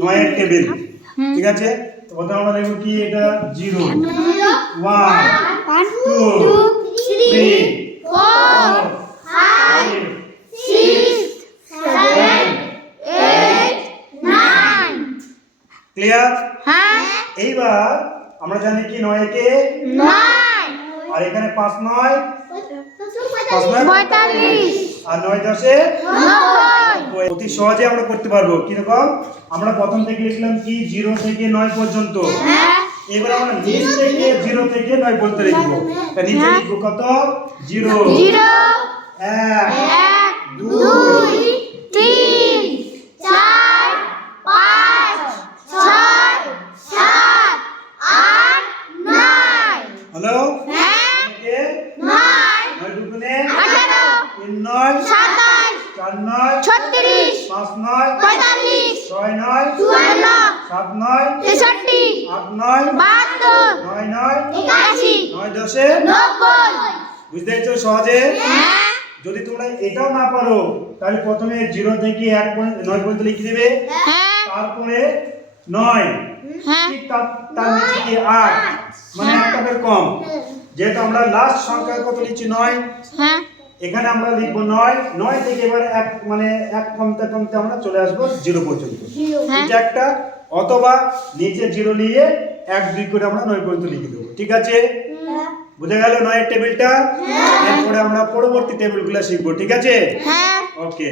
নয়ের টেবিল। ঠিক আছে, তো প্রথমে আমরা লিখব কি এটা 0 1 2 3 4 5 6 7 8 9। ক্লিয়ার? হ্যাঁ। এইবার আমরা জানি কি 9 কে 9 আর এখানে 5 9 45 আর 9 10 90। অতি সহজে আমরা করতে পারবো। কিরকম? আমরা প্রথম থেকে লিখলাম কি 0 থেকে 9 পর্যন্ত। এবার আমরা নিচ থেকে 0 থেকে 9 পর্যন্ত লিখবো। তা নিচে লিখবো কত? 0 0 1 1 2 3 4 5 6 7 8 9। হ্যালো হ্যাঁ। 9 9 দুগুণে 18 3 9 27 4 9 36 5 9 45 6 9 54 7 9 63 8 9 72 9 9 81 9 10 90। বুঝতে পেরেছো সহজে? হ্যাঁ। যদি তোমরা এটাও না পারো তাহলে প্রথমে 0 থেকে 1 পর্যন্ত 9 পর্যন্ত লিখে দেবে, হ্যাঁ। তারপরে 9 হ্যাঁ। ঠিক তার নিচে কি 8, মানে একটা বের কম। যেহেতু আমরা লাস্ট সংখ্যা কত লিখছি 9, হ্যাঁ। এখানে আমরা লিখব 9 9 থেকে এবারে এক মানে এক কমতে কমতে আমরা চলে আসব 0 পর্যন্ত। হ্যাঁ। এটা একটা, অথবা নিচে 0 নিয়ে 1 2 করে আমরা 9 পর্যন্ত লিখে দেব। ঠিক আছে? বুঝে গেল 9 এর টেবিলটা? এরপরে আমরা পরবর্তী টেবিলগুলো শিখব। ঠিক আছে? হ্যাঁ। ওকে।